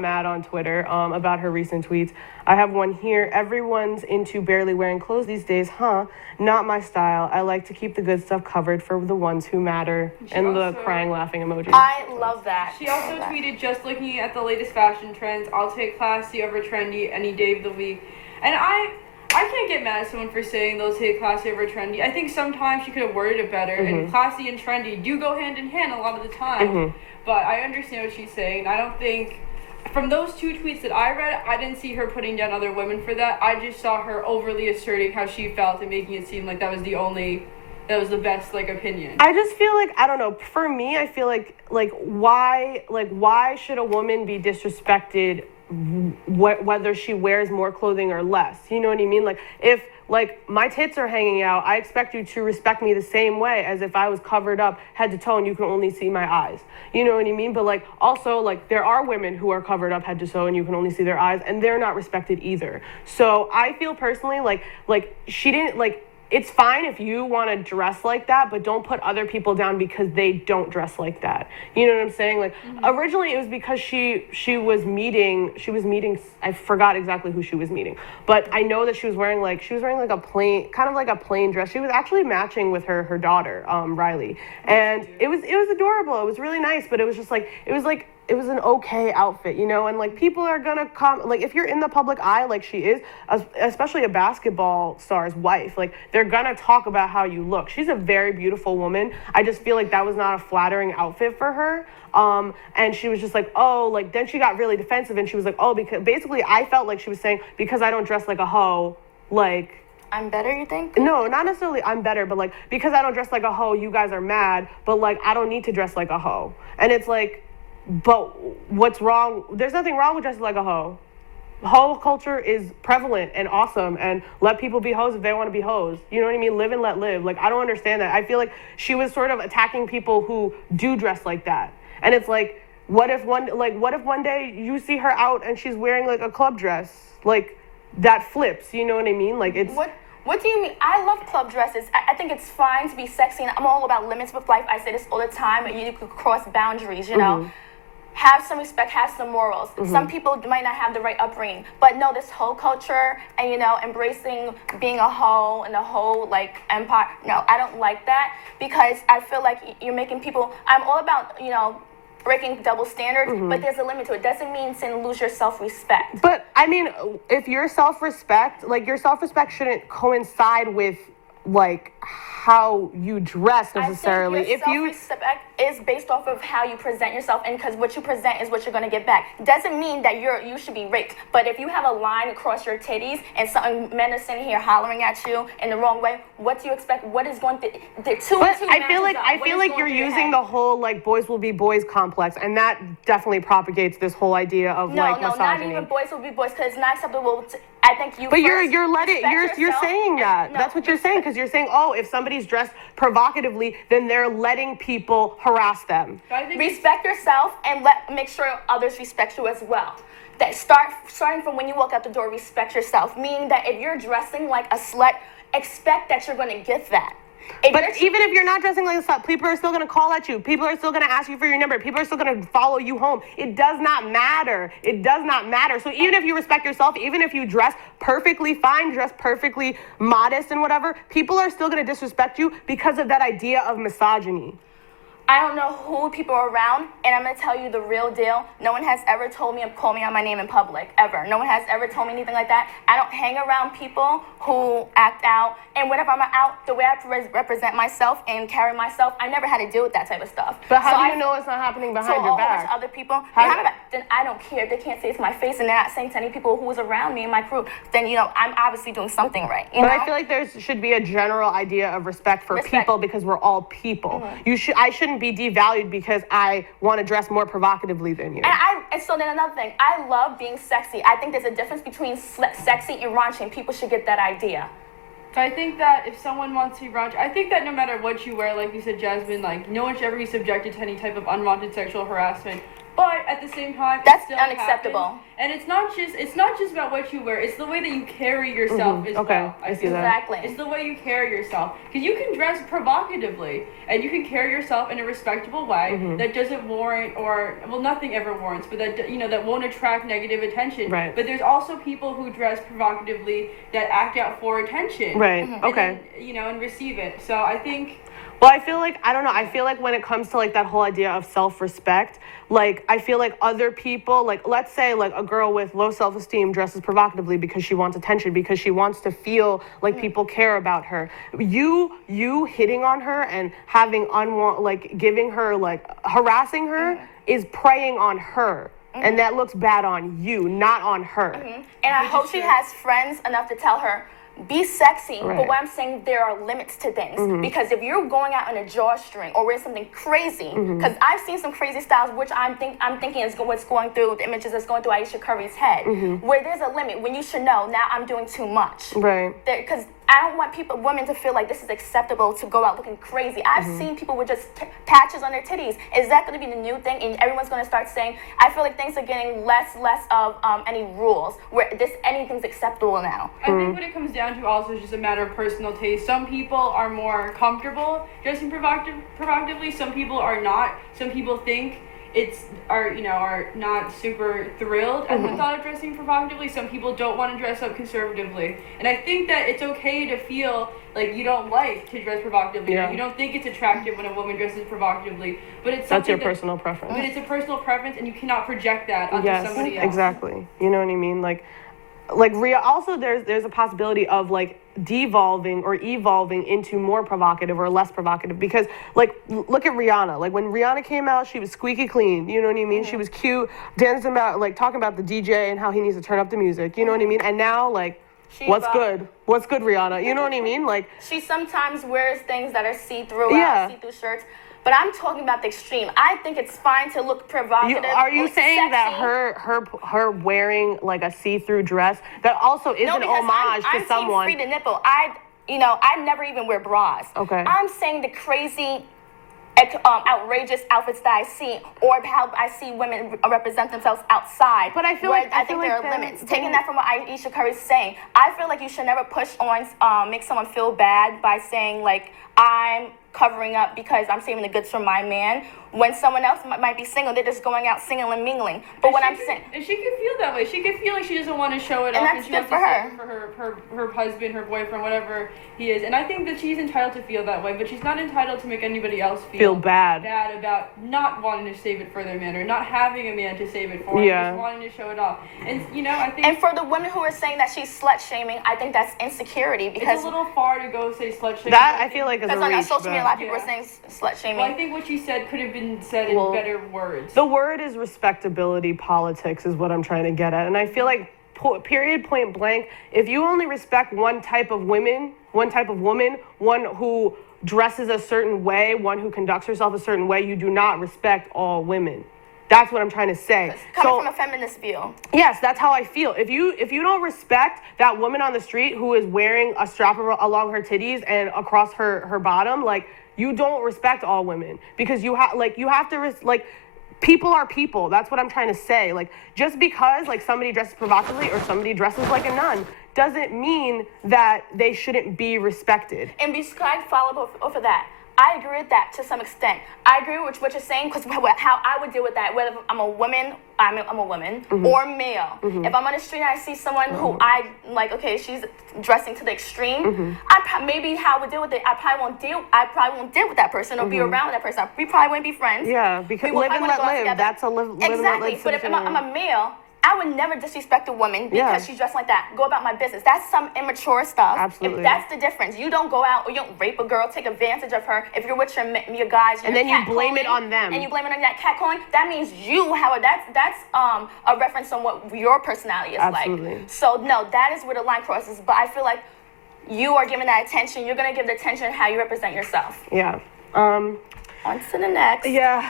mad on Twitter about her recent tweets. I have one here. Everyone's into barely wearing clothes these days, huh? Not my style. I like to keep the good stuff covered for the ones who matter. And the crying, laughing emoji. I love that. She also tweeted, just looking at the latest fashion trends, I'll take classy over trendy any day of the week. And I can't get mad at someone for saying they'll take classy over trendy. I think sometimes she could have worded it better. And classy and trendy do go hand in hand a lot of the time. But I understand what she's saying. I don't think, from those two tweets that I read, I didn't see her putting down other women for that. I just saw her overly asserting how she felt and making it seem like that was the best, like, opinion. I just feel like, I don't know, for me, I feel like why should a woman be disrespected whether she wears more clothing or less? You know what I mean? Like, if my tits are hanging out, I expect you to respect me the same way as if I was covered up head to toe and you can only see my eyes. You know what I mean? But also there are women who are covered up head to toe and you can only see their eyes, and they're not respected either. So I feel personally like she didn't it's fine if you want to dress like that, but don't put other people down because they don't dress like that. You know what I'm saying? Originally it was because she was meeting, I forgot exactly who she was meeting, but I know that she was wearing a plain dress. She was actually matching with her daughter, Riley. And it was adorable. It was really nice, but it was just it was an okay outfit, you know, and people are gonna come, if you're in the public eye like she is, especially a basketball star's wife, they're gonna talk about how you look. She's a very beautiful woman. I just feel like that was not a flattering outfit for her. And she was just then she got really defensive and she was because basically I felt like she was saying, because I don't dress like a hoe, I'm better, you think? No, not necessarily I'm better, but because I don't dress like a hoe, you guys are mad, but I don't need to dress like a hoe. And it's but what's wrong? There's nothing wrong with dressing like a hoe. Hoe culture is prevalent and awesome, and let people be hoes if they want to be hoes. You know what I mean? Live and let live. I don't understand that. I feel like she was sort of attacking people who do dress like that. And it's what if one day you see her out and she's wearing a club dress? That flips, you know what I mean? It's What do you mean? I love club dresses. I think it's fine to be sexy, and I'm all about limits with life. I say this all the time, and you could cross boundaries, you know? Have some respect, have some morals. Some people might not have the right upbringing, but no, this whole culture and, embracing being a hoe and the whole, empire, no, I don't like that, because I feel like you're making people, I'm all about, breaking double standards, but there's a limit to it. Doesn't mean to lose your self-respect. But, I mean, if your self-respect, your self-respect shouldn't coincide with, how you dress necessarily. I think your self-respect is based off of how you present yourself, and because what you present is what you're going to get back. Doesn't mean that you should be raped, but if you have a line across your titties and some men are sitting here hollering at you in the wrong way, what do you expect? What is going to the two? But I feel like you're using the whole boys will be boys complex, and that definitely propagates this whole idea of misogyny. No, not even boys will be boys, because it's not acceptable. I think you. But you're saying that. That's what you're saying, because you're saying, oh, if somebody's dressed provocatively, then they're letting people harass them. Respect yourself and make sure others respect you as well. That starting from when you walk out the door, respect yourself. Meaning that if you're dressing like a slut, expect that you're going to get that. But even if you're not dressing like a slut, people are still going to call at you. People are still going to ask you for your number. People are still going to follow you home. It does not matter. It does not matter. So even if you respect yourself, even if you dress perfectly fine, dress perfectly modest and whatever, people are still going to disrespect you because of that idea of misogyny. I don't know who people are around, and I'm going to tell you the real deal. No one has ever told me and called me on my name in public, ever. No one has ever told me anything like that. I don't hang around people who act out, and whenever I'm out, the way I represent myself and carry myself, I never had to deal with that type of stuff. But how do you know it's not happening behind your back? So other people behind my back, then I don't care. They can't say it to my face, and they're not saying to any people who was around me in my crew, then, I'm obviously doing something right. But I feel like there should be a general idea of respect for people, because we're all people. I shouldn't be devalued because I want to dress more provocatively than you. And so then another thing, I love being sexy. I think there's a difference between sexy and raunchy, and people should get that idea. So I think that if someone wants to be raunchy, I think that no matter what you wear, like you said, Jasmine, no one should ever be subjected to any type of unwanted sexual harassment. But at the same time, That's it still unacceptable. happens. And it's not just about what you wear. It's the way that you carry yourself as Okay, well. I see feel that. Exactly. It's the way you carry yourself. Because you can dress provocatively, and you can carry yourself in a respectable way that doesn't warrant, or well, nothing ever warrants, but that that won't attract negative attention. Right. But there's also people who dress provocatively that act out for attention. Right. And Okay. then, and receive it. So I think. Well, I feel like, I don't know, I feel like when it comes to like that whole idea of self-respect, like I feel like other people, like let's say like a girl with low self-esteem dresses provocatively because she wants attention, because she wants to feel like people care about her. You hitting on her and having giving her, like harassing her is preying on her. And that looks bad on you, not on her. And I hope she has friends enough to tell her, be sexy, Right. but what I'm saying, there are limits to things. Because if you're going out on a drawstring or wearing something crazy, because I've seen some crazy styles, which I'm thinking is what's going through the images that's going through Ayesha Curry's head, where there's a limit when you should know, now I'm doing too much. Right. Because I don't want women to feel like this is acceptable to go out looking crazy. I've seen people with just patches on their titties. Is that going to be the new thing? And everyone's going to start saying, I feel like things are getting less of any rules, where anything's acceptable now. I think what it comes down to also is just a matter of personal taste. Some people are more comfortable dressing provocatively. Some people are not. Some people think are not super thrilled at the thought of dressing provocatively. Some people don't want to dress up conservatively. And I think that it's okay to feel like you don't like to dress provocatively. Yeah. You don't think it's attractive when a woman dresses provocatively. But it's That's something your personal preference. But it's a personal preference, and you cannot project that onto somebody else. Exactly. You know what I mean? Like also there's a possibility of like devolving or evolving into more provocative or less provocative, because like look at Rihanna. Like when Rihanna came out, she was squeaky clean, you know what I mean? She was cute, dancing about, like talking about the DJ and how he needs to turn up the music, you know what I mean? And now like what's good Rihanna, you know what I mean? Like she sometimes wears things that are see-through, see-through shirts. But I'm talking about the extreme. I think it's fine to look provocative. Are you saying sexy. that her wearing like a see-through dress that also is an homage to someone? I'm free to nipple. I never even wear bras. Okay. I'm saying the crazy, outrageous outfits that I see, or how I see women represent themselves outside. But I feel like like there are limits. Taking that from what Ayesha Curry's saying, I feel like you should never push on, make someone feel bad by saying like, I'm covering up because I'm saving the goods for my man. When someone else might be single, they're just going out singing and mingling. But what I'm saying, and she could feel that way. She could feel like she doesn't want to show it and off, that's she good wants for to her. save it for her husband, her boyfriend, whatever he is. And I think that she's entitled to feel that way, but she's not entitled to make anybody else feel bad about not wanting to save it for their man, or not having a man to save it for, just wanting to show it off. And I think. And for the women who are saying that she's slut shaming, I think that's insecurity, because it's a little far to go say slut shaming. That I feel like is a because reach. on social media, a lot of people are saying slut shaming. Well, I think what she said could have been said in better words. The word is respectability politics is what I'm trying to get at. And I feel like period, point blank, if you only respect one type of woman, one who dresses a certain way, one who conducts herself a certain way, you do not respect all women. That's what I'm trying to say. Coming from a feminist view. Yes, that's how I feel. If you don't respect that woman on the street who is wearing a strap along her titties and across her bottom, like you don't respect all women, because you have to people are people. That's what I'm trying to say. Like, just because like somebody dresses provocatively or somebody dresses like a nun doesn't mean that they shouldn't be respected. And can I follow up for that? I agree with that to some extent. I agree with what you're saying, because how I would deal with that, whether I'm a woman, or male. If I'm on the street and I see someone who I like, okay, she's dressing to the extreme, maybe how I would deal with it, I probably won't deal with that person or be around that person. We probably wouldn't be friends. Yeah, because live and let live. That's a live and let live. Exactly. But if I'm a male, I would never disrespect a woman because she's dressed like that. Go about my business. That's some immature stuff. Absolutely. If that's the difference. You don't go out or you don't rape a girl, take advantage of her. If you're with your guys, and then you blame it on them. And you blame it on that catcalling. That means you have that's a reference on what your personality is like. So no, that is where the line crosses. But I feel like you are giving that attention. You're gonna give the attention how you represent yourself. Yeah. On to the next. Yeah.